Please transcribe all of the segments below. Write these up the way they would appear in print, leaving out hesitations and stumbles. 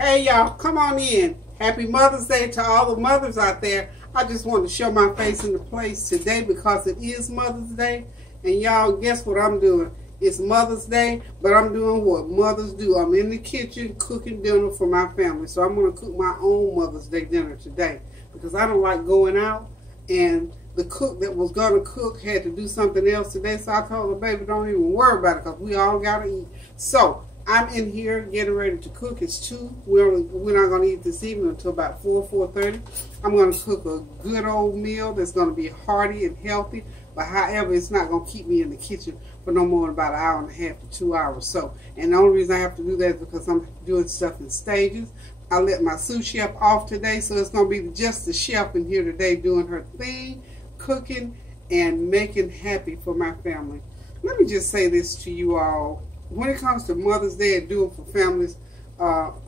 Hey y'all, come on in. Happy Mother's Day to all the mothers out there. I just wanted to show my face in the place today because it is Mother's Day. And y'all, guess what I'm doing? It's Mother's Day, but I'm doing what mothers do. I'm in the kitchen cooking dinner for my family. So I'm going to cook my own Mother's Day dinner today because I don't like going out. And the cook that was going to cook had to do something else today. So I told her, baby, don't even worry about it because we all got to eat. So I'm in here getting ready to cook. It's 2. We're not going to eat this evening until about 4:30. I'm going to cook a good old meal that's going to be hearty and healthy. But however, it's not going to keep me in the kitchen for no more than about an hour and a half to 2 hours. So, and the only reason I have to do that is because I'm doing stuff in stages. I let my sous chef off today, so it's going to be just the chef in here today doing her thing, cooking and making happy for my family. Let me just say this to you all. When it comes to Mother's Day and doing for families,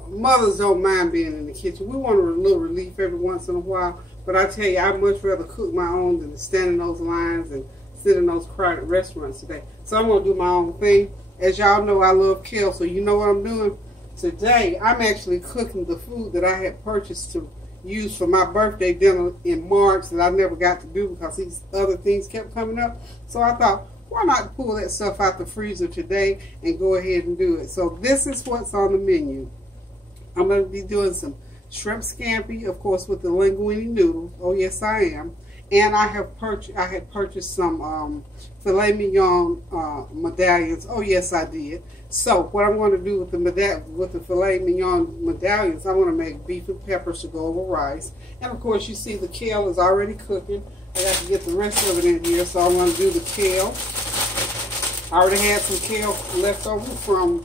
mothers don't mind being in the kitchen. We want a little relief every once in a while, but I tell you, I'd much rather cook my own than to stand in those lines and sit in those crowded restaurants today. So I'm going to do my own thing. As y'all know, I love kale, so you know what I'm doing? Today, I'm actually cooking the food that I had purchased to use for my birthday dinner in March that I never got to do because these other things kept coming up. So I thought, why not pull that stuff out the freezer today and go ahead and do it? So this is what's on the menu. I'm going to be doing some shrimp scampi, of course, with the linguine noodles. Oh, yes, I am. And I had purchased some Filet Mignon medallions. Oh, yes, I did. So what I'm going to do with the Filet Mignon medallions, I'm going to make beef and peppers to go over rice. And, of course, you see the kale is already cooking. I got to get the rest of it in here, so I'm going to do the kale. I already had some kale left over from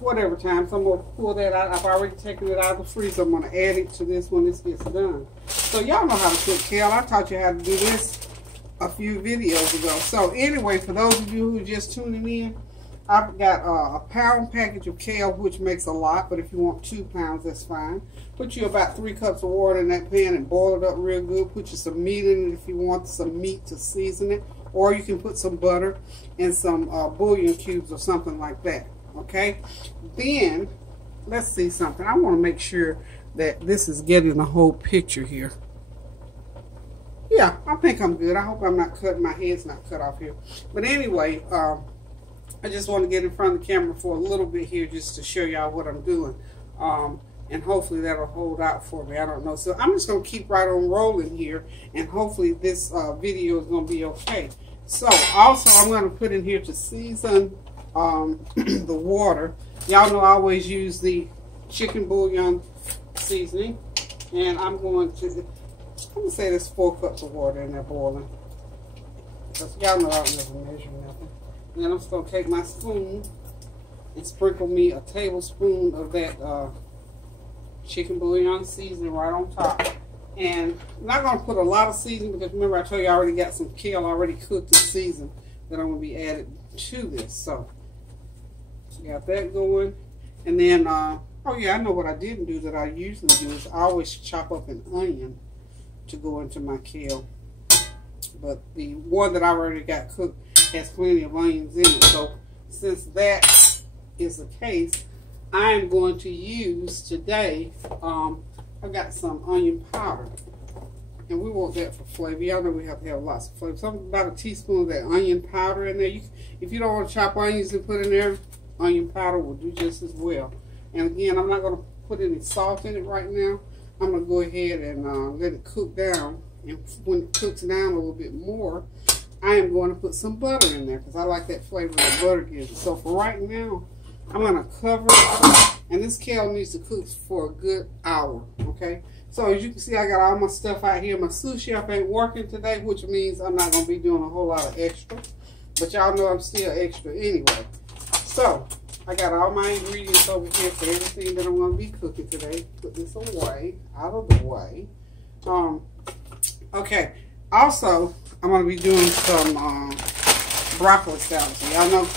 whatever time, so I'm going to pull that out. I've already taken it out of the freezer. I'm going to add it to this when this gets done. So y'all know how to cook kale. I taught you how to do this a few videos ago. So anyway, for those of you who are just tuning in, I've got a pound package of kale, which makes a lot, but if you want 2 pounds, that's fine. Put you about 3 cups of water in that pan and boil it up real good. Put you some meat in it if you want some meat to season it, or you can put some butter and some bouillon cubes or something like that. Okay? Then, let's see something. I want to make sure that this is getting the whole picture here. Yeah, I think I'm good. I hope I'm not cutting, my head's not cut off here. But anyway, I just want to get in front of the camera for a little bit here just to show y'all what I'm doing. And hopefully that'll hold out for me. I don't know. So I'm just going to keep right on rolling here. And hopefully this video is going to be okay. So also I'm going to put in here to season the water. Y'all know I always use the chicken bouillon seasoning. And I'm going to say there's 4 cups of water in there boiling. Because y'all know I don't never measure nothing. And then I'm just going to take my spoon and sprinkle me a tablespoon of that chicken bouillon seasoning right on top. And I'm not going to put a lot of seasoning because remember I told you I already got some kale already cooked and seasoned that I'm going to be added to this. So, got that going. And then, oh yeah, I know what I didn't do that I usually do is I always chop up an onion to go into my kale. But the one that I already got cooked has plenty of onions in it. So since that is the case, I am going to use today, I've got some onion powder. And we want that for flavor. Y'all know we have to have lots of flavor. So about a teaspoon of that onion powder in there. If you don't want to chop onions and put in there, onion powder will do just as well. And again, I'm not going to put any salt in it right now. I'm going to go ahead and let it cook down. And when it cooks down a little bit more, I am going to put some butter in there because I like that flavor that butter gives. So for right now, I'm going to cover it. And this kale needs to cook for a good hour, okay? So as you can see, I got all my stuff out here. My sous chef ain't working today, which means I'm not going to be doing a whole lot of extra. But y'all know I'm still extra anyway. So I got all my ingredients over here for everything that I'm going to be cooking today. Put this away, out of the way. Okay, also, I'm going to be doing some broccoli salad. So y'all know,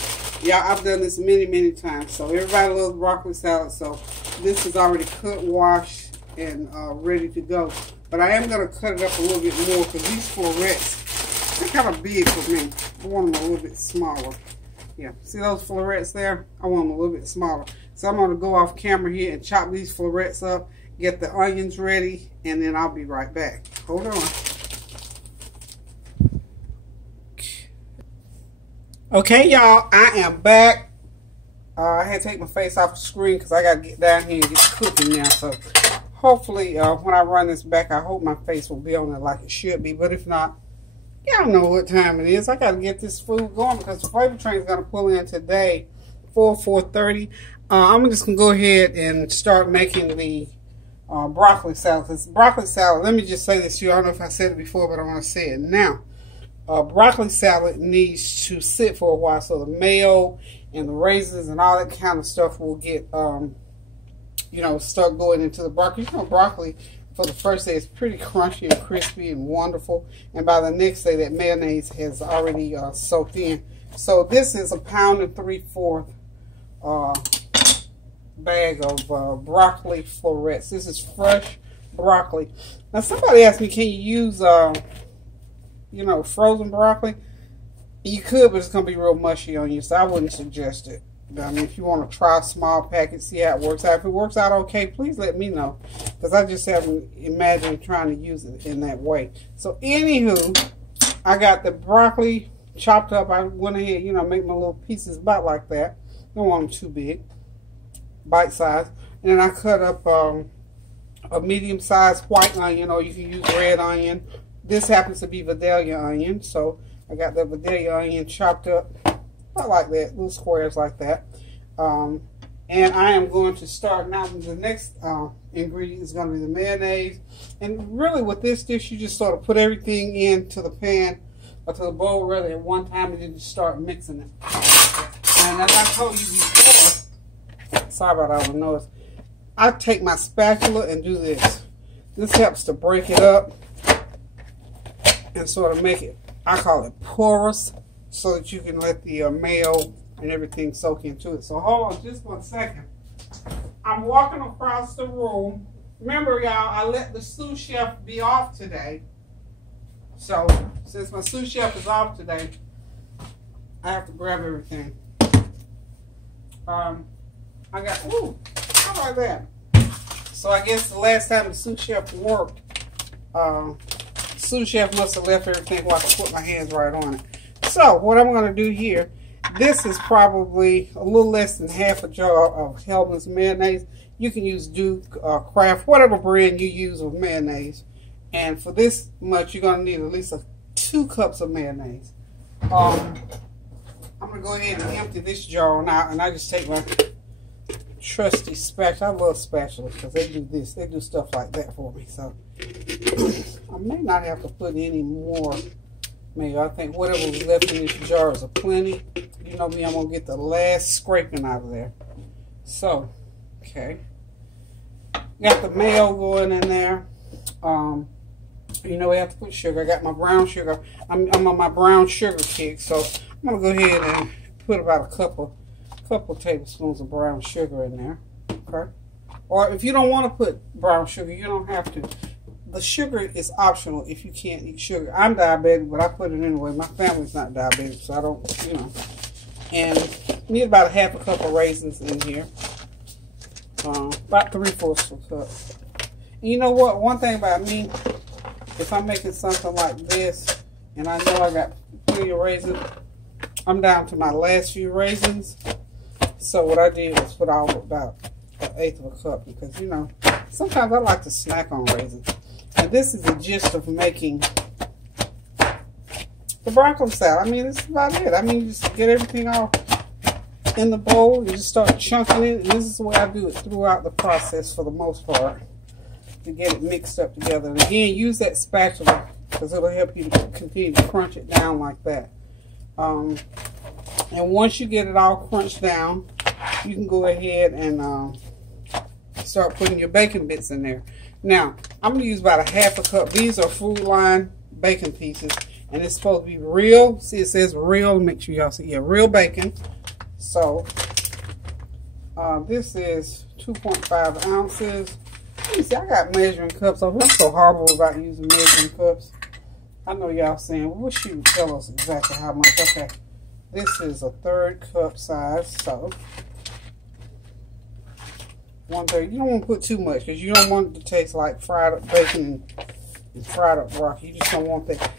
I've done this many times. So everybody loves broccoli salad. So this is already cut, washed, and ready to go. But I am going to cut it up a little bit more because these florets, they're kind of big for me. I want them a little bit smaller. Yeah, see those florets there? I want them a little bit smaller. So I'm going to go off camera here and chop these florets up, get the onions ready, and then I'll be right back. Hold on. Okay, y'all, I am back. I had to take my face off the screen because I got to get down here and get cooking now. So hopefully when I run this back, I hope my face will be on it like it should be. But if not, y'all know what time it is. I got to get this food going because the flavor train is going to pull in today, 4:30. I'm just going to go ahead and start making the broccoli salad. It's broccoli salad. Let me just say this to you. I don't know if I said it before, but I want to say it now. Broccoli salad needs to sit for a while so the mayo and the raisins and all that kind of stuff will get, you know, start going into the broccoli. You know, broccoli for the first day is pretty crunchy and crispy and wonderful. And by the next day, that mayonnaise has already soaked in. So this is a 1 3/4 bag of broccoli florets. This is fresh broccoli. Now, somebody asked me, can you use, you know, frozen broccoli? You could, but it's going to be real mushy on you, so I wouldn't suggest it. I mean, if you want to try a small packet, see how it works out. If it works out okay, please let me know, because I just haven't imagined trying to use it in that way. So, anywho, I got the broccoli chopped up. I went ahead, you know, make my little pieces about like that. Don't want them too big, bite size. And then I cut up a medium-sized white onion, or you can use red onion. This happens to be Vidalia onion, so I got the Vidalia onion chopped up, not like that, little squares like that. And I am going to start now. The next ingredient is going to be the mayonnaise. And really with this dish, you just sort of put everything into the pan, or to the bowl rather, at one time, and then just start mixing it. And as I told you before, sorry about all the noise, I take my spatula and do this. This helps to break it up and sort of make it, I call it porous, so that you can let the mayo and everything soak into it. So hold on just 1 second. I'm walking across the room. Remember, y'all, I let the sous chef be off today. So since my sous chef is off today, I have to grab everything. I got, ooh, how about that? So I guess the last time the sous chef worked, sous chef must have left everything where I could put my hands right on it. So what I'm going to do here, this is probably a little less than half a jar of Hellmann's mayonnaise. You can use Duke, Kraft, whatever brand you use of mayonnaise. And for this much, you're going to need at least 2 cups of mayonnaise. I'm going to go ahead and empty this jar on out, and I just take my trusty spatula. I love spatulas because they do this. They do stuff like that for me. So I may not have to put any more mayo. I think whatever was left in this jar is a plenty. You know me, I'm going to get the last scraping out of there. So, okay. Got the mayo going in there. You know, we have to put sugar. I got my brown sugar. I'm on my brown sugar kick. So I'm going to go ahead and put about a couple tablespoons of brown sugar in there. Okay. Or if you don't want to put brown sugar, you don't have to. The sugar is optional if you can't eat sugar. I'm diabetic, but I put it anyway. My family's not diabetic, so I don't, you know. And need about 1/2 cup of raisins in here. About 3/4 of a cup. And you know what? One thing about me, if I'm making something like this, and I know I got plenty of raisins, I'm down to my last few raisins. So what I did was put out about 1/8 of a cup, because, you know, sometimes I like to snack on raisins. And this is the gist of making the broccoli salad. I mean, this is about it. I mean, just get everything all in the bowl and just start chunking it. And this is the way I do it throughout the process for the most part, to get it mixed up together. And again, use that spatula because it'll help you to continue to crunch it down like that. And once you get it all crunched down, you can go ahead and start putting your bacon bits in there. Now, I'm going to use about 1/2 cup. These are Food Line bacon pieces, and it's supposed to be real. See, it says real. Make sure y'all see, yeah, real bacon. So, this is 2.5 ounces. Let me see, I got measuring cups. I'm so horrible about using measuring cups. I know y'all saying, well, she would tell us exactly how much. Okay, This is a 1/3 cup size, so 1/3. You don't want to put too much because you don't want it to taste like fried up bacon and fried up broccoli. You just don't want that.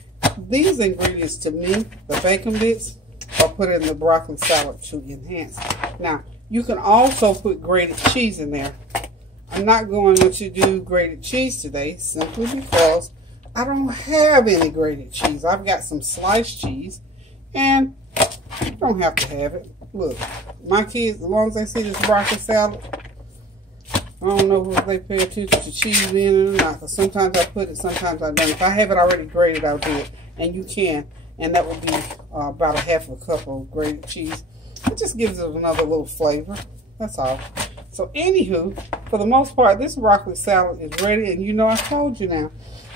These ingredients, to me, the bacon bits, are put in the broccoli salad to enhance. Now, you can also put grated cheese in there. I'm not going to do grated cheese today simply because I don't have any grated cheese. I've got some sliced cheese, and you don't have to have it. Look, my kids, as long as they see this broccoli salad, I don't know if they pay attention to cheese in it or not, because sometimes I put it, sometimes I don't. If I have it already grated, I'll do it, and you can, and that would be about 1/2 cup of grated cheese. It just gives it another little flavor. That's all. So, anywho, for the most part, this broccoli salad is ready, and you know I told you now,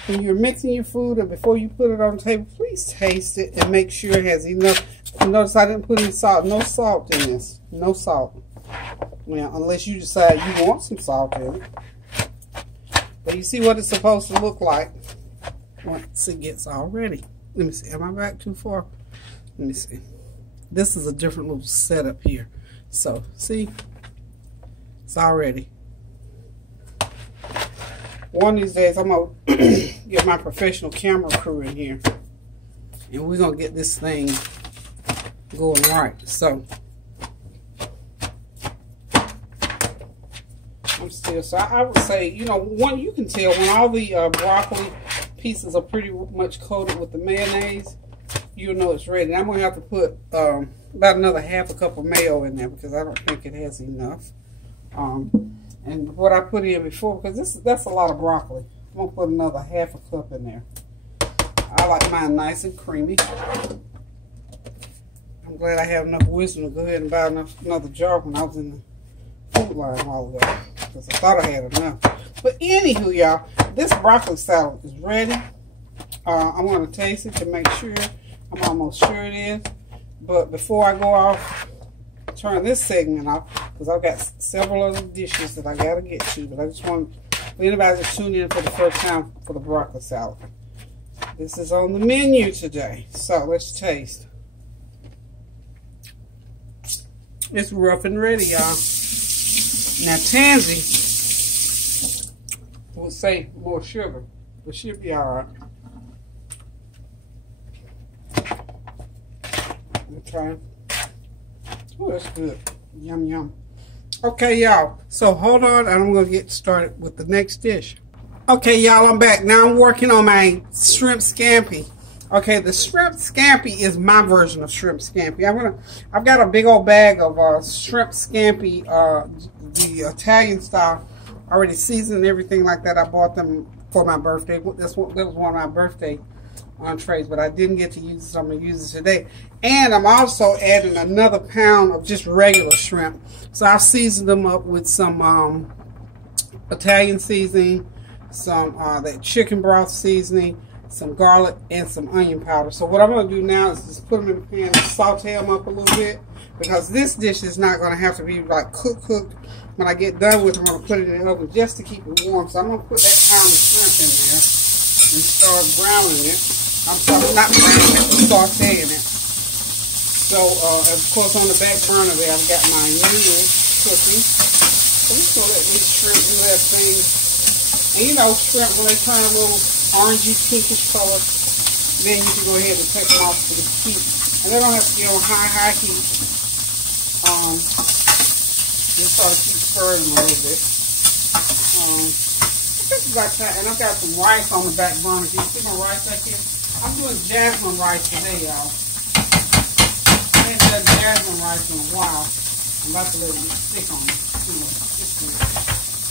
when you're mixing your food and before you put it on the table, please taste it and make sure it has enough. Notice I didn't put any salt. No salt in this. No salt. Well, unless you decide you want some salt in it. But you see what it's supposed to look like once it gets all ready. Let me see. Am I back too far? Let me see. This is a different little setup here. So, see? It's all ready. One of these days, I'm going to get my professional camera crew in here. And we're going to get this thing going right. So, I'm still, so I would say, you know, one, you can tell when all the broccoli pieces are pretty much coated with the mayonnaise, you'll know it's ready. And I'm going to have to put about another 1/2 cup of mayo in there because I don't think it has enough. And what I put in before, because that's a lot of broccoli. I'm going to put another 1/2 cup in there. I like mine nice and creamy. I'm glad I have enough wisdom to go ahead and buy another jar when I was in the food line a while ago, because I thought I had enough. But anywho, y'all, this broccoli salad is ready. I'm going to taste it to make sure. I'm almost sure it is. But before I go off, turn this segment off, because I've got several other dishes that I got to get to. But I just want for anybody that's tuning in for the first time for the broccoli salad. This is on the menu today. So let's taste. It's rough and ready, y'all. Now, Tansy would say more sugar, but she'll be all right. Let me try it. Oh, that's good. Yum, yum. Okay, y'all. So, hold on, and I'm going to get started with the next dish. Okay, y'all, I'm back. Now I'm working on my shrimp scampi. Okay, the shrimp scampi is my version of shrimp scampi. I've got a big old bag of shrimp scampi, the Italian style, already seasoned and everything like that. I bought them for my birthday. That was one of my birthday entrees, but I didn't get to use it, so I'm going to use it today. And I'm also adding another pound of just regular shrimp. So I've seasoned them up with some Italian seasoning, some that chicken broth seasoning, some garlic, and some onion powder. So what I'm going to do now is just put them in the pan and saute them up a little bit, because this dish is not going to have to be like cooked. When I get done with it, I'm going to put it in the oven just to keep it warm. So I'm going to put that pound of shrimp in there and start browning it. I'm sorry, not browning it, but sauteing it. So, of course, on the back burner there, I've got my noodles cooking. So I'm just going to let these shrimp do their thing. And you know, shrimp, when they turn a little orangey, pinkish color, then you can go ahead and take them off to the heat. And they don't have to be on high heat. Just sort of keep stirring them a little bit. I think it's about time. And I've got some rice on the back burner. Can you see my rice back here? I'm doing jasmine rice today, y'all. I haven't done jasmine rice in a while. I'm about to let it stick on it.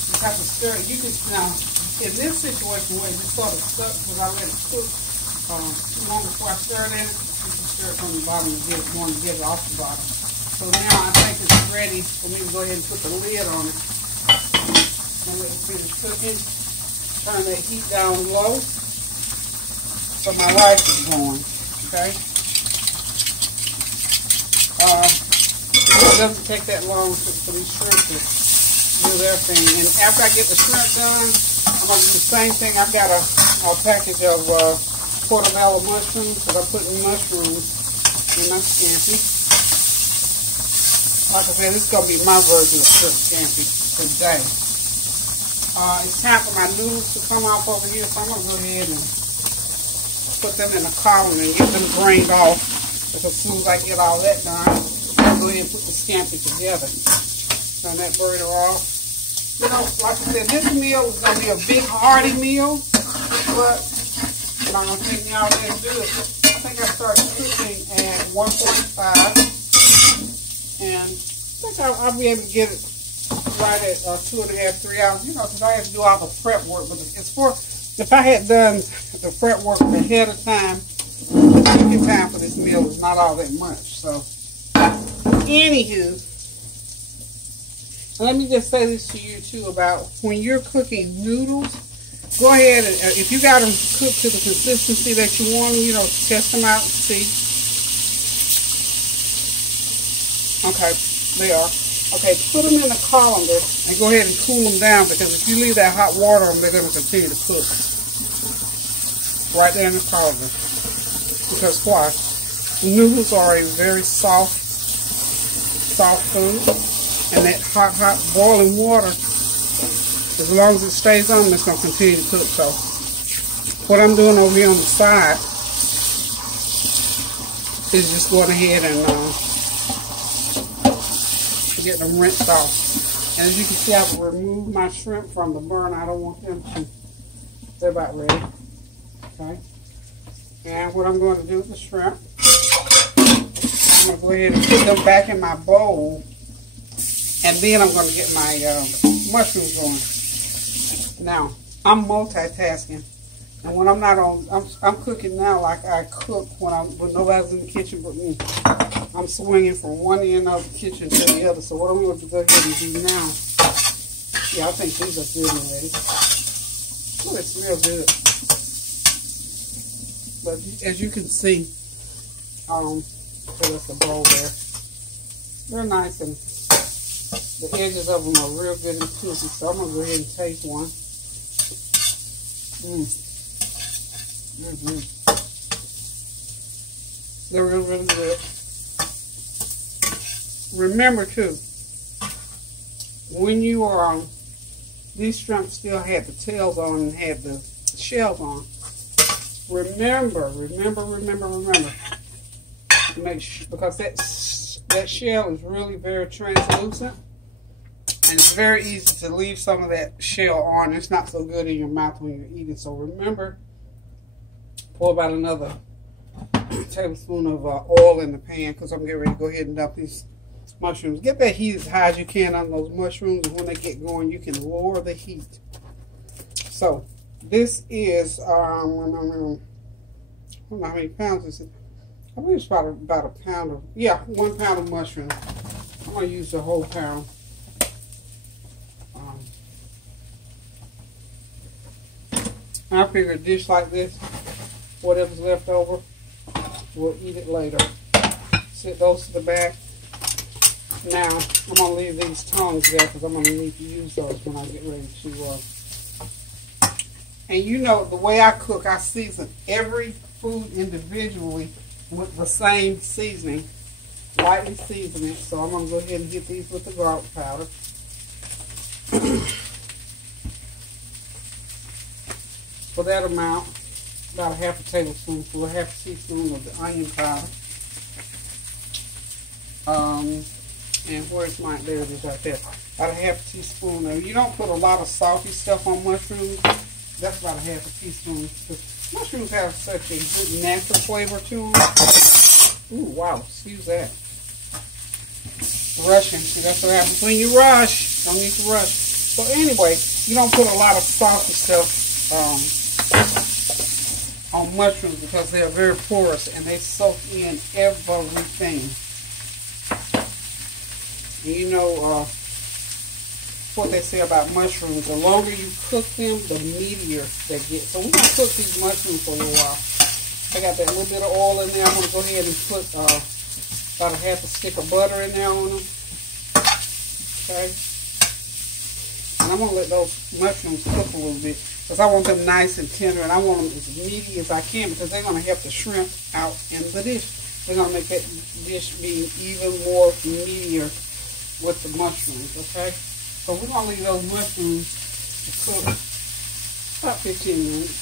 Just have to stir it. You can now, in this situation where it's sort of stuck because I let it cook too long before I stir it in, you can stir it from the bottom and get it going to get it off the bottom. So now I think it's ready for me to go ahead and put the lid on it and let it finish cooking. Turn that heat down low so my rice is going. Okay. It doesn't take that long for these shrimp to do their thing. And after I get the shrimp done, I'm going to do the same thing. I've got a package of portobello mushrooms, because I put in mushrooms and my scampi. Like I said, this is going to be my version of shrimp scampi today. It's time for my noodles to come off over here, so I'm going to go ahead and put them in a column and get them drained off. Because as soon as I get all that done, I'll go ahead and put the scampi together. Turn that burner off. You know, like I said, this meal is going to be a big, hearty meal, but I'm not going to take me all day to do it. I think I started cooking at 1:45, and I think I'll be able to get it right at 2.5, 3 hours, you know, because I have to do all the prep work. But it's for, if I had done the prep work ahead of time, the cooking time for this meal is not all that much. So, anywho, let me just say this to you too about when you're cooking noodles. Go ahead and if you got them cooked to the consistency that you want them, you know, test them out and see. Okay, they are. Okay, put them in the colander and go ahead and cool them down, because if you leave that hot water on them, they're going to continue to cook. Right there in the colander. Because why? Noodles are a very soft food, and that hot boiling water, as long as it stays on them, it's going to continue to cook. So what I'm doing over here on the side is just going ahead and get them rinsed off. And as you can see, I've removed my shrimp from the burn. I don't want them to, they're about ready. Okay. And what I'm going to do with the shrimp, I'm going to go ahead and put them back in my bowl. And then I'm going to get my mushrooms going. Now, I'm multitasking. And when I'm not on, I'm cooking now like I cook when nobody's in the kitchen but me. I'm swinging from one end of the kitchen to the other. So what I'm going to go ahead and do now, yeah, I think these are good already. Oh, it's real good. But as you can see, there's a bowl there. They're nice, and the edges of them are real good and crispy. So I'm going to go ahead and take one. They're really, really good. Remember too, when you are on, these shrimp still had the tails on and had the shells on. Remember. Make sure, because that shell is really very translucent, and it's very easy to leave some of that shell on. It's not so good in your mouth when you're eating. So remember, pour about another tablespoon of oil in the pan, because I'm getting ready to go ahead and dump these mushrooms. Get that heat as high as you can on those mushrooms, and when they get going, you can lower the heat. So this is I don't know how many pounds is it. I think it's about a pound of, yeah, 1 pound of mushroom. I'm going to use the whole pound. I figure a dish like this, whatever's left over, we'll eat it later. Set those to the back. Now, I'm going to leave these tongs there because I'm going to need to use those when I get ready to. And you know, the way I cook, I season every food individually with the same seasoning. Lightly season it. So I'm going to go ahead and hit these with the garlic powder. For that amount, about a half a tablespoonful, half a teaspoon of the onion powder. And where's mine? There it is right there. About a half a teaspoon. Now, you don't put a lot of salty stuff on mushrooms. That's about a half a teaspoon. Mushrooms have such a good natural flavor to them. Ooh, wow. Excuse that. Rushing. See, that's what happens when you rush. Don't need to rush. So anyway, you don't put a lot of salty stuff on mushrooms because they're very porous and they soak in everything. And you know what they say about mushrooms, the longer you cook them, the meatier they get. So we're going to cook these mushrooms for a little while. I got that little bit of oil in there. I'm going to go ahead and put about a half a stick of butter in there on them. Okay. And I'm going to let those mushrooms cook a little bit because I want them nice and tender, and I want them as meaty as I can because they're going to help the shrimp out in the dish. We're going to make that dish be even more meatier with the mushrooms, okay? So we're going to leave those mushrooms to cook about 15 minutes.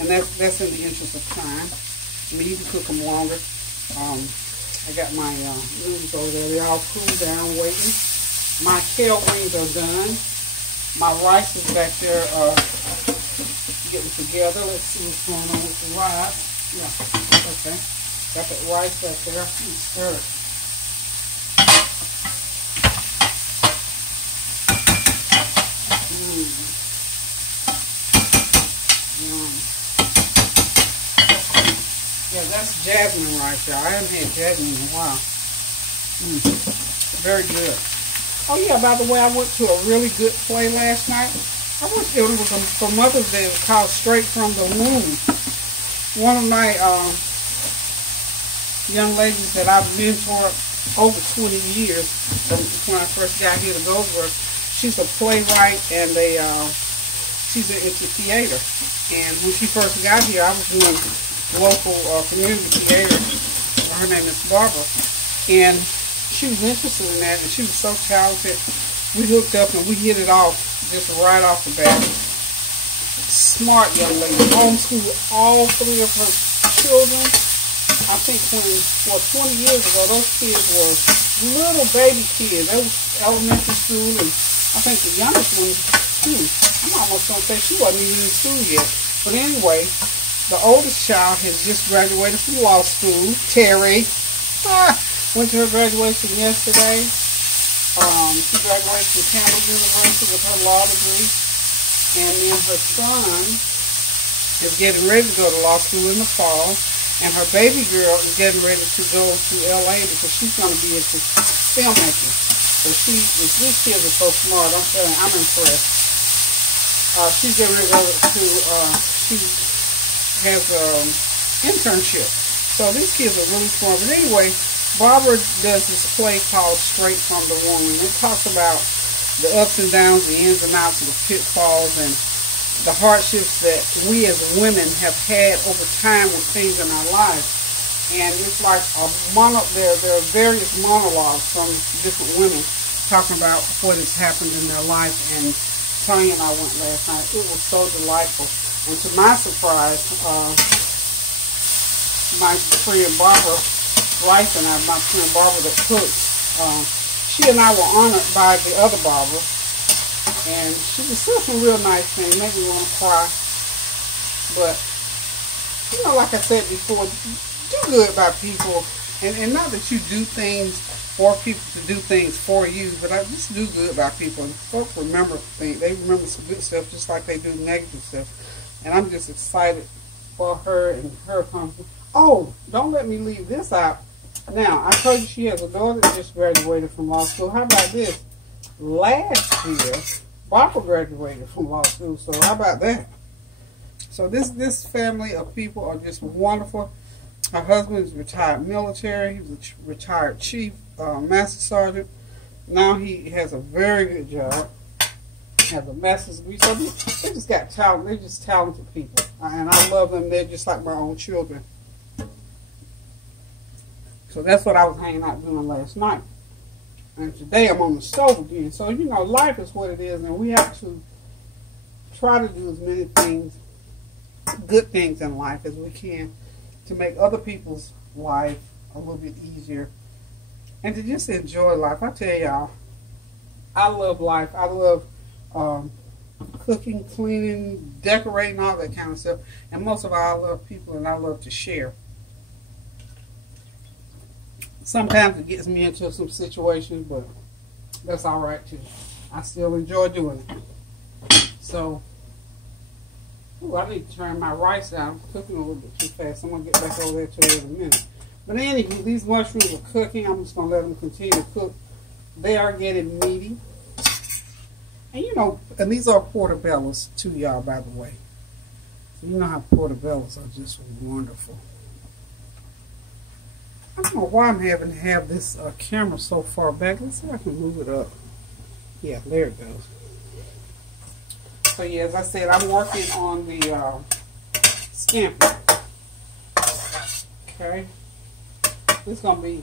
And that's in the interest of time. I mean, you can cook them longer. I got my noodles over there. They all cooled down waiting. My kale wings are done. My rice is back there getting together. Let's see what's going on with the rice. Yeah, okay. Got that rice back there. Stir it. Yeah, that's jasmine rice, y'all. I haven't had jasmine in a while. Very good. Oh yeah, by the way, I went to a really good play last night. I wish it was for Mother's Day. It was called Straight from the Womb. One of my young ladies that I've mentored over 20 years, from when I first got here to Goldsboro, she's a playwright and she's into theater. And when she first got here, I was doing local community theater. Her name is Barbara. And she was interested in that, and she was so talented. We hooked up and we hit it off just right off the bat. Smart young lady. Homeschooled all 3 of her children. I think 20 years ago, those kids were little baby kids. They was elementary school, and I think the youngest one, I'm almost going to say she wasn't even in school yet. But anyway, the oldest child has just graduated from law school, Terry. Went to her graduation yesterday. She graduated from Campbell University with her law degree. And then her son is getting ready to go to law school in the fall. And her baby girl is getting ready to go to LA because she's going to be into filmmaking. So these kids are so smart. I'm telling you, I'm impressed. She's getting ready to go to, she has an internship. So these kids are really smart. But anyway, Barbara does this play called Straight from the Womb, and it talks about the ups and downs, the ins and outs, the pitfalls, and the hardships that we as women have had over time with things in our lives. And it's like there are various monologues from different women talking about what has happened in their life. And Tanya and I went last night. It was so delightful. And to my surprise, my friend Barbara Rice and my friend Barbara that cooks, she and I were honored by the other Barbara, and she was said some real nice things, made me want to cry. But you know, like I said before, do good by people, and not that you do things for people to do things for you, but I just do good by people. And folks remember things; they remember some good stuff just like they do negative stuff. And I'm just excited for her and her company. Oh, don't let me leave this out. Now, I told you she has a daughter that just graduated from law school. How about this? Last year, Barbara graduated from law school, so how about that? So this family of people are just wonderful. Her husband is retired military. He was a retired chief, master sergeant. Now he has a very good job. Has a master's degree. So they just got talent. They're just talented people. And I love them. They're just like my own children. So that's what I was hanging out doing last night. And today I'm on the stove again. So, you know, life is what it is. And we have to try to do as many things, good things in life as we can to make other people's life a little bit easier. And to just enjoy life. I tell y'all, I love life. I love cooking, cleaning, decorating, all that kind of stuff. And most of all, I love people and I love to share. Sometimes it gets me into some situations, but that's all right too. I still enjoy doing it. So, I need to turn my rice down. I'm cooking a little bit too fast. I'm going to get back over there to it in a minute. But anyway, these mushrooms are cooking. I'm just going to let them continue to cook. They are getting meaty. And you know, and these are portobellos too, y'all, by the way. So you know how portobellos are just wonderful. I don't know why I'm having to have this camera so far back. Let's see if I can move it up. Yeah, there it goes. So yeah, as I said, I'm working on the Scampi Okay. It's going to be...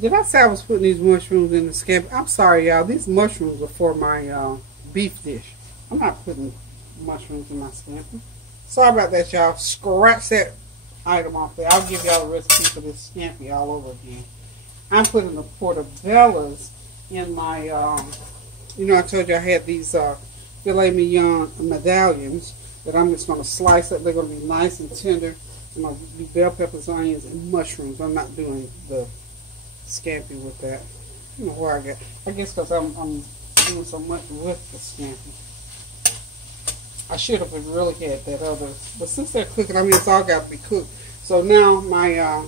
Did I say I was putting these mushrooms in the scampi? I'm sorry, y'all. These mushrooms are for my beef dish. I'm not putting mushrooms in my scampi. Sorry about that, y'all. Scratch that item off there. I'll give y'all a recipe for this scampi all over again. I'm putting the portobellas in my, you know, I told you I had these Filet Mignon medallions that I'm just going to slice up. They're going to be nice and tender. I'm going to do bell peppers, onions, and mushrooms. I'm not doing the scampi with that. I don't know where I guess because I'm doing so much with the scampi. I should have really had that other, but since they're cooking, I mean, it's all got to be cooked. So now my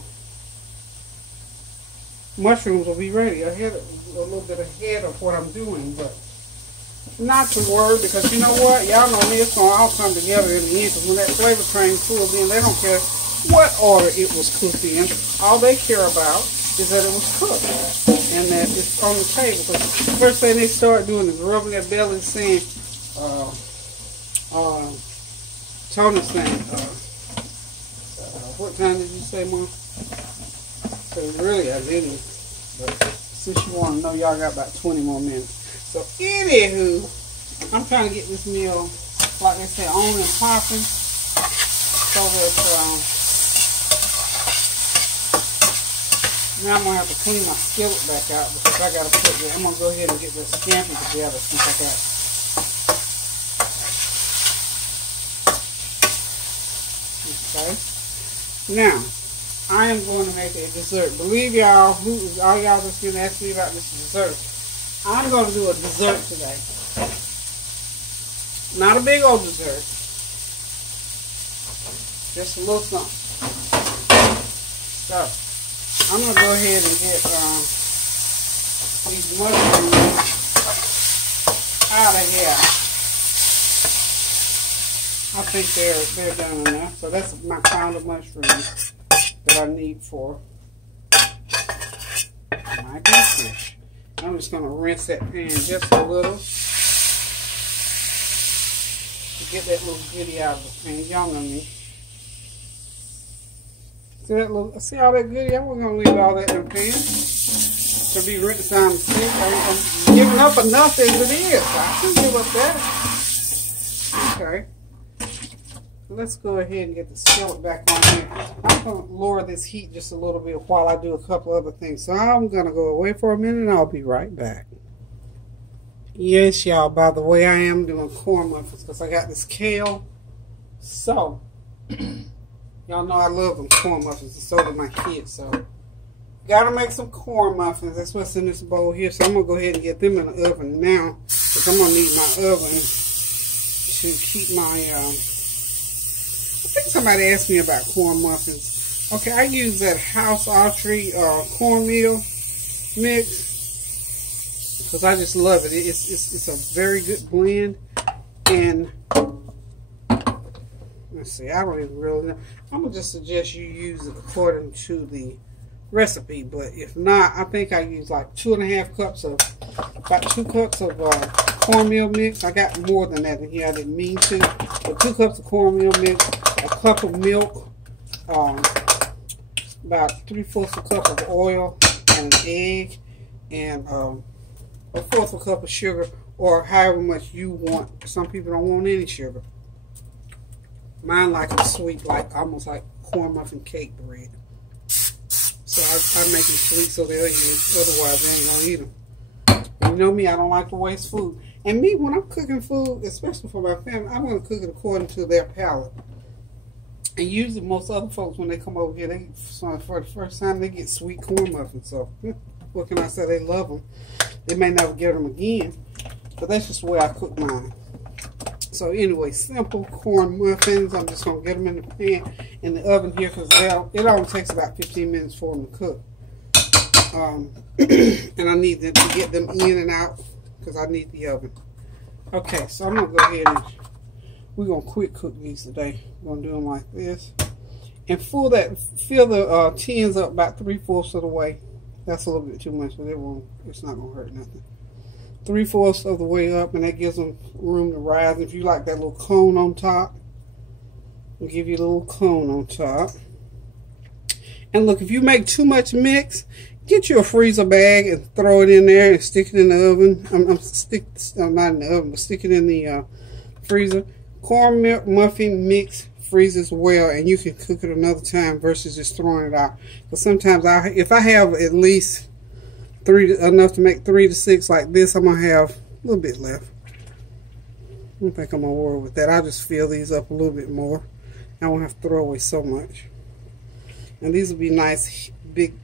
mushrooms will be ready. I had a little bit ahead of what I'm doing, but not to worry, because you know what? Y'all know me, it's going to all come together in the end, because when that flavor train pulls in, they don't care what order it was cooked in. All they care about is that it was cooked and that it's on the table. Because the first thing they start doing is rubbing their belly, saying, Tony's saying, what time did you say, Mom? So really, I didn't. But since you want to know, y'all got about 20 more minutes. So anywho, I'm trying to get this meal, like they say, on and popping. So that now I'm going to have to clean my skillet back out, because I got to put that. I'm going to go ahead and get this scampi together since I got it. Okay. Now, I am going to make a dessert. Believe y'all, all y'all that's going to ask me about this dessert. I'm going to do a dessert today. Not a big old dessert. Just a little something. So, I'm going to go ahead and get these mushrooms out of here. I think they're done enough. So that's my pound of mushrooms that I need for my beef dish. I'm just going to rinse that pan just a little to get that little goodie out of the pan. Y'all know me. See all that goodie? I wasn't going to leave all that in the pan to be rinsed down the sink. I'm giving up enough as it is. I can give up that. Okay. Let's go ahead and get the skillet back on here. I'm going to lower this heat just a little bit while I do a couple other things. So I'm going to go away for a minute and I'll be right back. Yes, y'all, by the way, I am doing corn muffins because I got this kale. So, y'all know I love them corn muffins, and so do my kids. So, got to make some corn muffins. That's what's in this bowl here. So I'm going to go ahead and get them in the oven now, because I'm going to need my oven to keep my... I think somebody asked me about corn muffins. Okay, I use that House Archery cornmeal mix because I just love it. It's a very good blend. And let's see, I don't even really know. I'm gonna just suggest you use it according to the recipe. But if not, I think I use like 2.5 cups of, about 2 cups of cornmeal mix. I got more than that in here. I didn't mean to. But 2 cups of cornmeal mix. A cup of milk, about 3/4 a cup of oil, and an egg, and 1/4 a cup of sugar, or however much you want. Some people don't want any sugar. Mine like them sweet, like almost like corn muffin cake bread. So I make them sweet so they'll eat them. Otherwise, they ain't gonna eat them. And you know me, I don't like to waste food. And me, when I'm cooking food, especially for my family, I'm gonna cook it according to their palate. And usually most other folks, when they come over here, for the first time, they get sweet corn muffins. So, what can I say? They love them. They may never get them again. But that's just the way I cook mine. So, anyway, simple corn muffins. I'm just going to get them in the pan, in the oven here, because it only takes about 15 minutes for them to cook. And I need to get them in and out, because I need the oven. Okay, so I'm going to go ahead and... We're going to quick cook these today. We're going to do them like this. And fill the tins up about 3/4 of the way. That's a little bit too much, but it's not going to hurt nothing. 3/4 of the way up, and that gives them room to rise. If you like that little cone on top, and give you a little cone on top. And look, if you make too much mix, get you a freezer bag and throw it in there and stick it in the oven. I'm not in the oven, but stick it in the freezer. Corn muffin mix freezes well, and you can cook it another time versus just throwing it out. Because sometimes if I have at least enough to make 3 to 6 like this, I'm gonna have a little bit left. I don't think I'm gonna worry with that. I'll just fill these up a little bit more. I won't have to throw away so much. And these will be nice, big,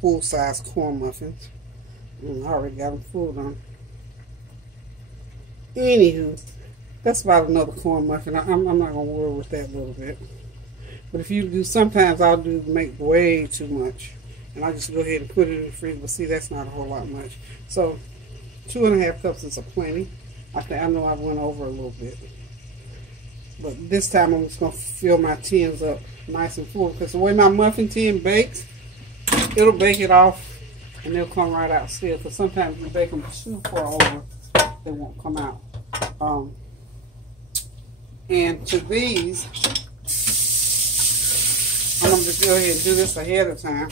full-size corn muffins. I already got them full done. Anywho, that's about another corn muffin. I'm not gonna worry with that a little bit. But if you do, sometimes I'll make way too much, and I just go ahead and put it in the freezer. But see, that's not a whole lot much. So 2.5 cups is a plenty. I know I went over a little bit, but this time I'm just gonna fill my tins up nice and full, because the way my muffin tin bakes, it'll bake it off and they'll come right out still. Because sometimes you bake them too far over, they won't come out. And to these, I'm going to just go ahead and do this ahead of time.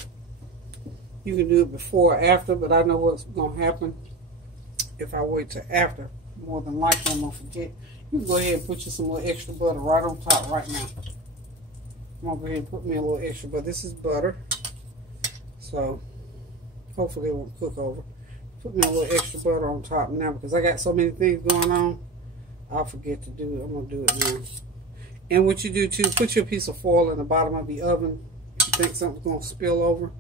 You can do it before or after, but I know what's going to happen if I wait till after. More than likely I'm going to forget. You can go ahead and put you some little extra butter right on top right now. I'm going to go ahead and put me a little extra butter. This is butter, so hopefully it won't cook over. Put me a little extra butter on top now, because I got so many things going on, I'll forget to do it. I'm going to do it now. And what you do too, put your piece of foil in the bottom of the oven. If you think something's going to spill over,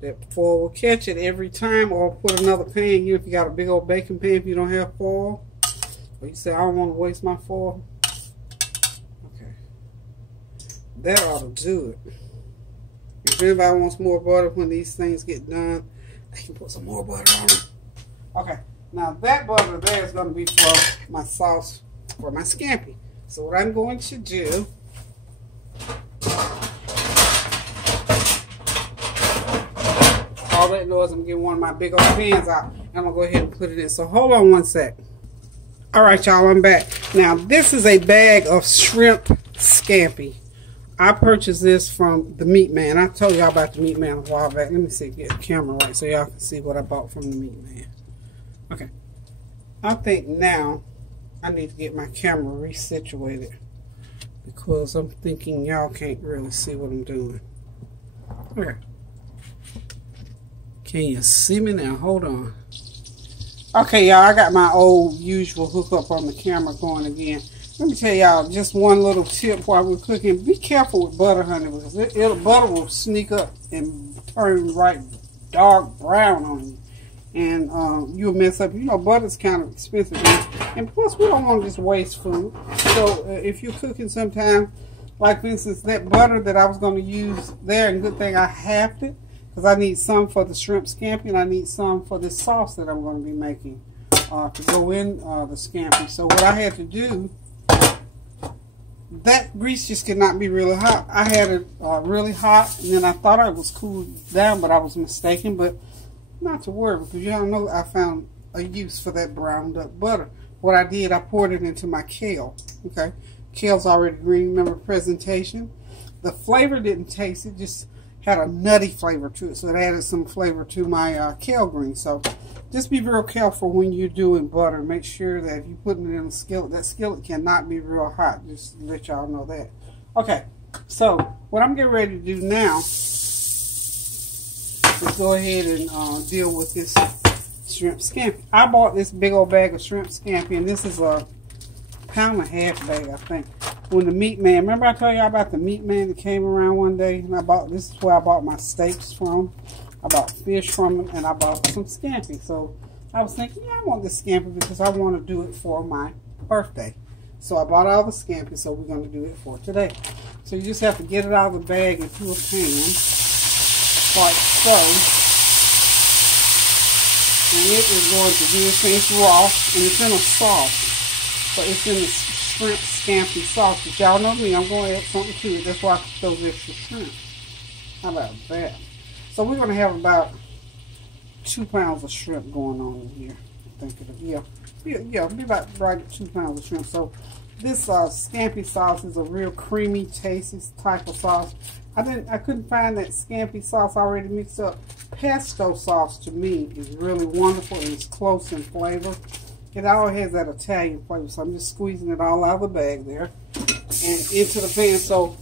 that foil will catch it every time. Or put another pan. If you got a big old baking pan, if you don't have foil, or you say, I don't want to waste my foil, okay, that ought to do it. If anybody wants more butter when these things get done, they can put some more butter on it. Okay, now that butter there is going to be for my sauce for my scampi. So what I'm going to do, all that noise, I'm getting one of my big old pans out. I'm going to go ahead and put it in. So hold on one sec. Alright y'all, I'm back. Now this is a bag of shrimp scampi. I purchased this from the Meat Man. I told y'all about the Meat Man a while back. Let me see, get the camera right so y'all can see what I bought from the Meat Man. Okay. I think now I need to get my camera resituated, because I'm thinking y'all can't really see what I'm doing. Okay. Can you see me now? Hold on. Okay, y'all, I got my old usual hookup on the camera going again. Let me tell y'all just one little tip while we're cooking. Be careful with butter, honey, because butter will sneak up and turn right dark brown on you. And you'll mess up. You know, butter's kind of expensive. And plus, we don't want to just waste food. So if you're cooking sometime, like for instance, that butter that I was going to use there, and good thing I halved it, because I need some for the shrimp scampi, and I need some for this sauce that I'm going to be making to go in the scampi. So what I had to do, that grease just could not be really hot. I had it really hot, and then I thought it was cooled down, but I was mistaken. But not to worry, because y'all know I found a use for that browned up butter. What I did, I poured it into my kale. Okay, kale's already green. Remember presentation? The flavor didn't taste. It just had a nutty flavor to it, so it added some flavor to my kale green. So just be real careful when you're doing butter. Make sure that if you're putting it in a skillet, that skillet cannot be real hot. Just to let y'all know that. Okay, so what I'm getting ready to do now is go ahead and deal with this shrimp scampi. I bought this big old bag of shrimp scampi, and this is a 1.5 pound bag, I think. When the Meat Man, remember I told y'all about the Meat Man that came around one day, and this is where I bought my steaks from. I bought fish from him, and I bought some scampi. So I was thinking, yeah, I want this scampi because I want to do it for my birthday. So I bought all the scampi, so we're going to do it for today. So you just have to get it out of the bag into a pan, like so. And it is going to do this. It's raw, and it's in a sauce. So it's in the shrimp scampi sauce. But y'all know me, I'm going to add something to it. That's why I put those extra shrimp. How about that? So we're going to have about 2 pounds of shrimp going on in here. I think it'll, yeah, be about right at 2 pounds of shrimp. So This Scampi sauce is a real creamy, tasty type of sauce. I couldn't find that Scampi sauce already mixed up. Pesto sauce to me is really wonderful and it's close in flavor. It all has that Italian flavor, so I'm just squeezing it all out of the bag there and into the pan. So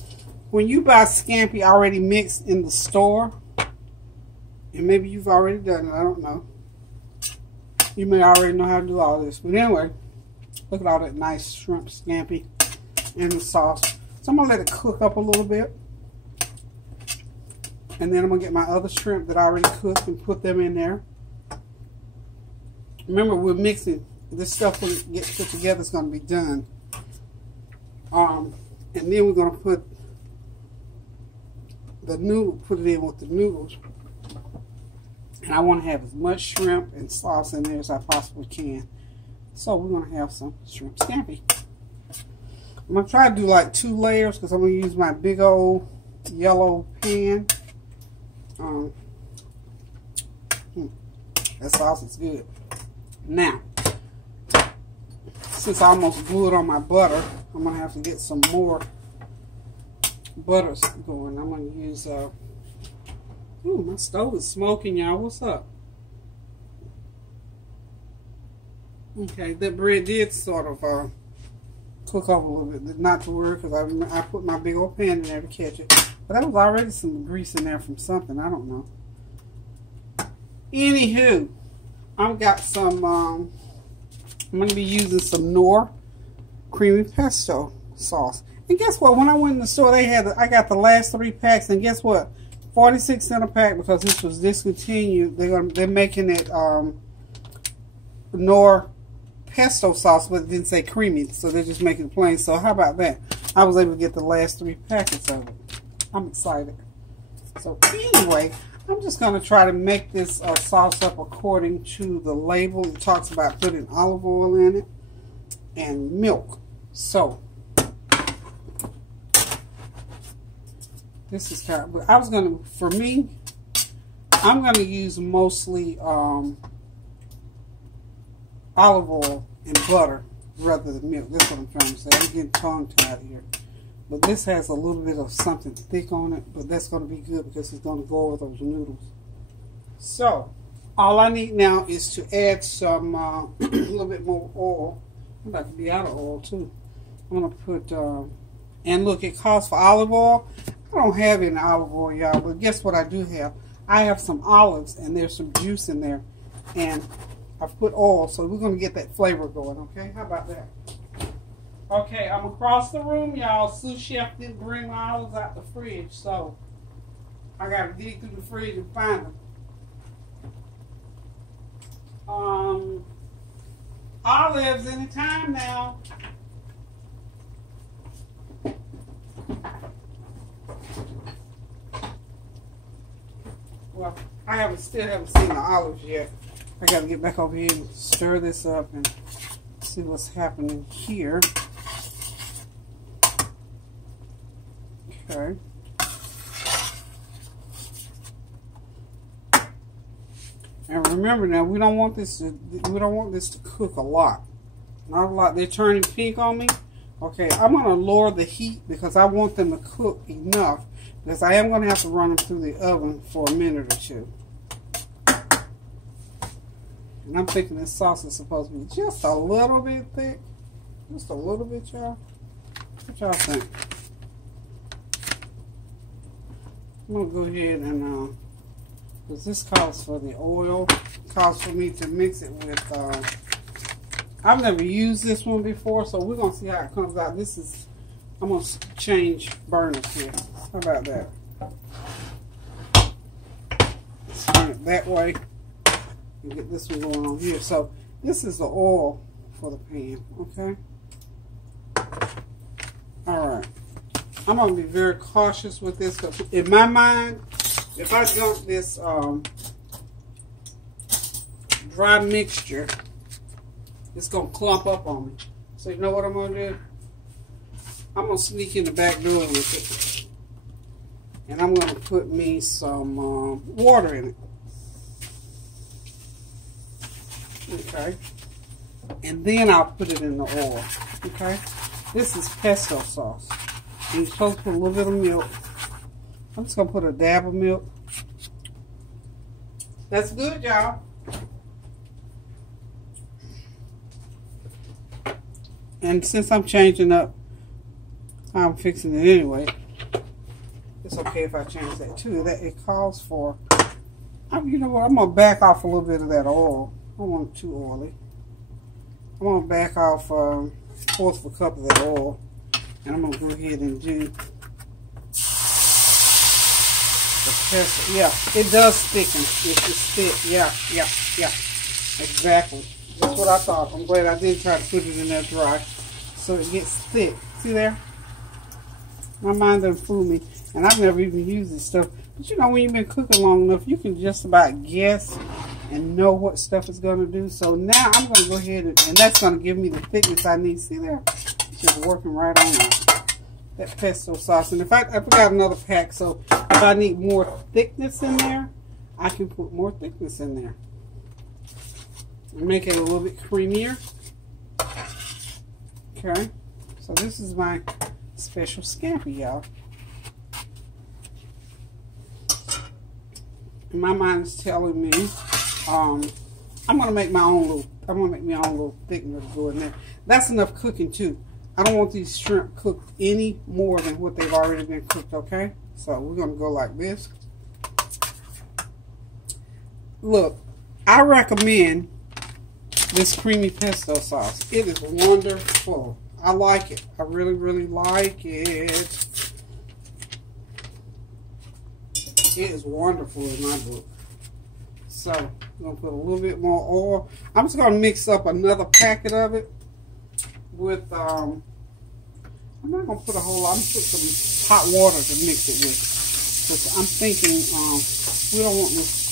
when you buy Scampi already mixed in the store, and maybe you've already done it, I don't know. You may already know how to do all this, but anyway, look at all that nice shrimp Scampi and the sauce. So I'm gonna let it cook up a little bit. And then I'm going to get my other shrimp that I already cooked and put them in there. Remember, we're mixing. This stuff when it gets put together is going to be done. And then we're going to put the noodle, put it in with the noodles. And I want to have as much shrimp and sauce in there as I possibly can. So we're going to have some shrimp Scampi. I'm going to try to do like 2 layers because I'm going to use my big old yellow pan. That sauce is good. Now, since I almost blew it on my butter, I'm going to have to get some more butter going. I'm going to use, ooh, my stove is smoking, y'all. What's up? Okay, that bread did sort of cook up a little bit. Not to worry, because I put my big old pan in there to catch it. But there was already some grease in there from something. I don't know. Anywho, I've got some, I'm going to be using some Knorr creamy pesto sauce. And guess what? When I went in the store, I got the last 3 packs. And guess what? 46 cents a pack because this was discontinued. They're making it Knorr pesto sauce, but it didn't say creamy. So they're just making it plain. So how about that? I was able to get the last 3 packets of it. I'm excited. So anyway, I'm just going to try to make this sauce up according to the label. It talks about putting olive oil in it and milk. So this is kind of, but I was going to, for me, I'm going to use mostly olive oil and butter rather than milk. That's what I'm trying to say. I'm getting tongue-tied here. But this has a little bit of something thick on it, but that's going to be good because it's going to go over those noodles. So, all I need now is to add some, a little bit more oil. I'm about to be out of oil too. I'm going to put, and look, it calls for olive oil. I don't have any olive oil, y'all, but guess what I do have? I have some olives, and there's some juice in there. And I've put oil, so we're going to get that flavor going, okay? How about that? Okay, I'm across the room, y'all. Sous Chef didn't bring my olives out the fridge, so I got to dig through the fridge and find them. Olives anytime now. Well, I still haven't seen the olives yet. I got to get back over here and stir this up and see what's happening here. Okay. And remember now, we don't want this to cook a lot. Not a lot. They're turning pink on me. Okay, I'm going to lower the heat because I want them to cook enough. Because I am going to have to run them through the oven for a minute or 2. And I'm thinking this sauce is supposed to be just a little bit thick. Just a little bit, y'all. What y'all think? I'm going to go ahead and, because this calls for the oil, calls for me to mix it with, I've never used this one before, so we're going to see how it comes out. This is, I'm going to change burners here. How about that? Let's turn it that way and get this one going on here. So this is the oil for the pan, okay? All right. I'm going to be very cautious with this because in my mind, if I dump this dry mixture, it's going to clump up on me. So you know what I'm going to do? I'm going to sneak in the back door with it. And I'm going to put me some water in it. Okay. And then I'll put it in the oil. Okay. This is pesto sauce. And you're supposed to put a little bit of milk. I'm just going to put a dab of milk. That's good, y'all. And since I'm changing up how I'm fixing it anyway, it's okay if I change that too. That it calls for, you know what, I'm going to back off a little bit of that oil. I don't want it too oily. I'm going to back off a fourth of a cup of that oil. And I'm going to go ahead and do the pesto. Yeah, it does thicken. It's just thick. Yeah. Exactly. That's what I thought. I'm glad I didn't try to put it in there dry. So it gets thick. See there? My mind doesn't fool me. And I've never even used this stuff. But you know, when you've been cooking long enough, you can just about guess and know what stuff is going to do. So now I'm going to go ahead and that's going to give me the thickness I need. See there? It's just working right on that pesto sauce. And if I got another pack, so if I need more thickness in there, I can put more thickness in there. Make it a little bit creamier. Okay. So this is my special scampi, y'all. And my mind is telling me I'm gonna make my own little thickener to go in there. That's enough cooking too. I don't want these shrimp cooked any more than what they've already been cooked, okay? So we're gonna go like this. Look, I recommend this creamy pesto sauce. It is wonderful. I like it. I really, really like it. It is wonderful in my book. So, I'm going to put a little bit more oil. I'm just going to mix up another packet of it with, I'm not going to put a whole lot. I'm going to put some hot water to mix it with. Because I'm thinking, we don't want this.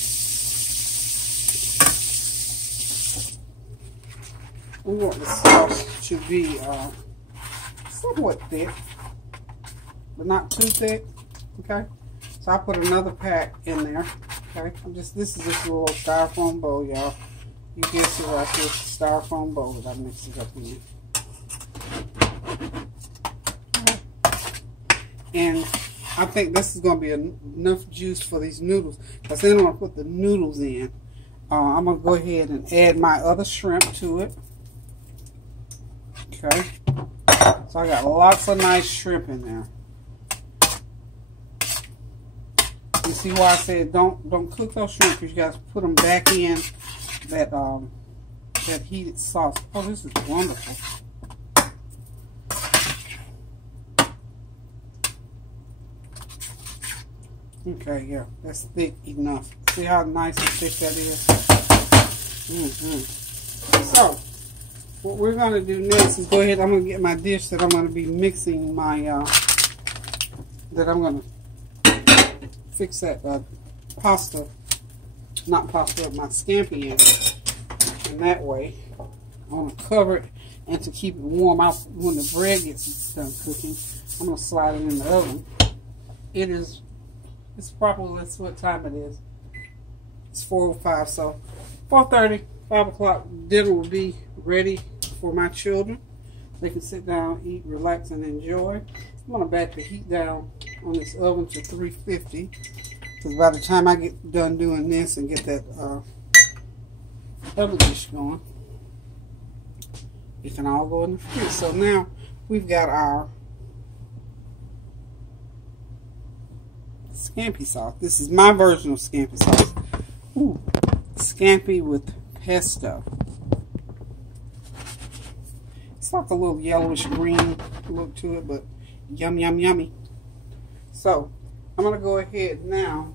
We want the sauce to be somewhat thick, but not too thick. Okay, so I put another pack in there. Okay, this is just a little styrofoam bowl, y'all. You guessed it right here, it's a styrofoam bowl that I mixed it up in. And I think this is going to be enough juice for these noodles. Because then I'm going to put the noodles in. I'm going to go ahead and add my other shrimp to it. Okay, so I got lots of nice shrimp in there. You see why I said don't cook those shrimp, because you guys put them back in that that heated sauce. Oh, this is wonderful. Okay, yeah, that's thick enough. See how nice and thick that is? So what we're going to do next is go ahead. I'm going to get my dish that I'm going to be mixing my, that I'm going to fix that pasta, not pasta, my scampi in. And that way, I want to cover it and to keep it warm. When the bread gets done cooking, I'm going to slide it in the oven. It's probably, that's what time it is. It's 4:05, so 4:30, 5 o'clock, dinner will be ready for my children. They can sit down, eat, relax, and enjoy. I'm going to back the heat down on this oven to 350, because by the time I get done doing this and get that other dish going, it can all go in the fridge. So now we've got our Scampi sauce. This is my version of Scampi sauce. Ooh, scampi with pesto. It's like a little yellowish green look to it, but yum, yum, yummy. So, I'm going to go ahead now.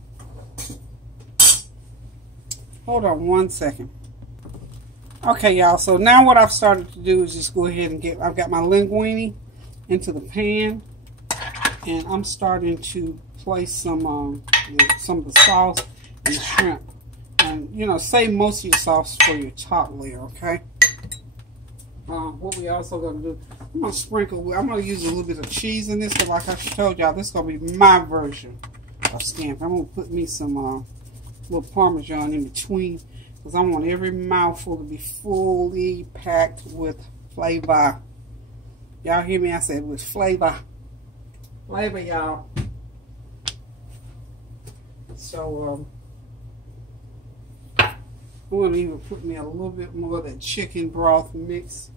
Hold on one second. Okay, y'all. So, now what I've started to do is just go ahead and I've got my linguine into the pan. And I'm starting to place some of the sauce and the shrimp. And, you know, save most of your sauce for your top layer, okay? What we also going to do, I'm going to sprinkle, I'm going to use a little bit of cheese in this, but like I told y'all, this is going to be my version of scampi. I'm going to put me some little Parmesan in between, because I want every mouthful to be fully packed with flavor. Y'all hear me? I said with flavor. Flavor, y'all. So, I'm going to even put me a little bit more of that chicken broth mix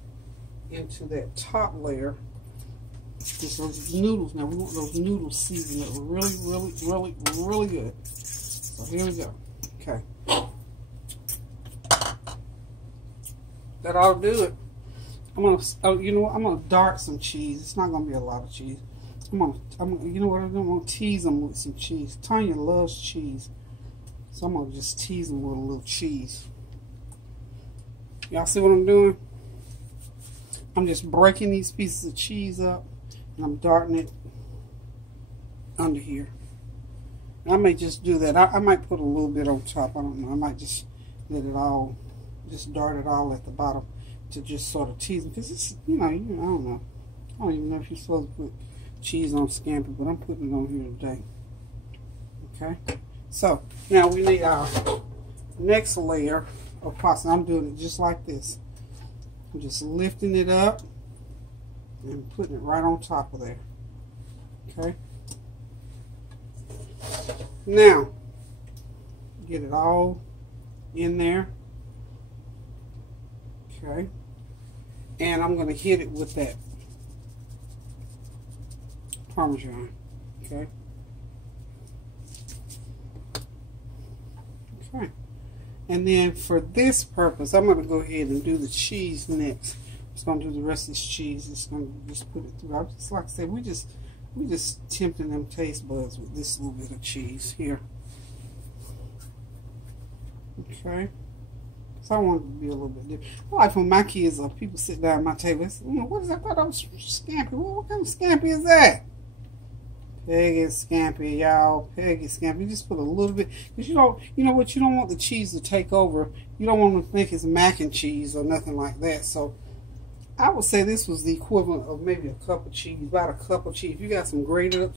into that top layer. Just those noodles. Now, we want those noodles seasoned up really, really, really, really good. So, here we go. Okay. That ought to do it. I'm gonna, oh, you know what? I'm gonna dart some cheese. It's not gonna be a lot of cheese. You know what I'm doing? I'm gonna tease them with some cheese. Tanya loves cheese, so I'm gonna just tease them with a little cheese. Y'all see what I'm doing? I'm just breaking these pieces of cheese up, and I'm darting it under here. And I may just do that. I might put a little bit on top. I don't know. I might just let it all. Just dart it all at the bottom to just sort of tease them, because it's, I don't know. I don't even know if you're supposed to put cheese on scampi, but I'm putting it on here today. Okay, so now we need our next layer of pasta. I'm doing it just like this. I'm just lifting it up and putting it right on top of there. Okay, now get it all in there. Okay, and I'm going to hit it with that Parmesan. Okay. Okay. And then for this purpose, I'm going to go ahead and do the cheese next. I'm just going to do the rest of this cheese. Just going to just put it through. Just like I said, we just tempting them taste buds with this little bit of cheese here. Okay. So I want it to be a little bit different. I like when my kids or people sit down at my table. It's, what is that? I thought that was scampi. What kind of scampi is that? Peggy scampi, y'all. Peggy scampi. You just put a little bit, because you know what? You don't want the cheese to take over. You don't want them to think it's mac and cheese or nothing like that. So I would say this was the equivalent of maybe a cup of cheese, about a cup of cheese. If you got some grated up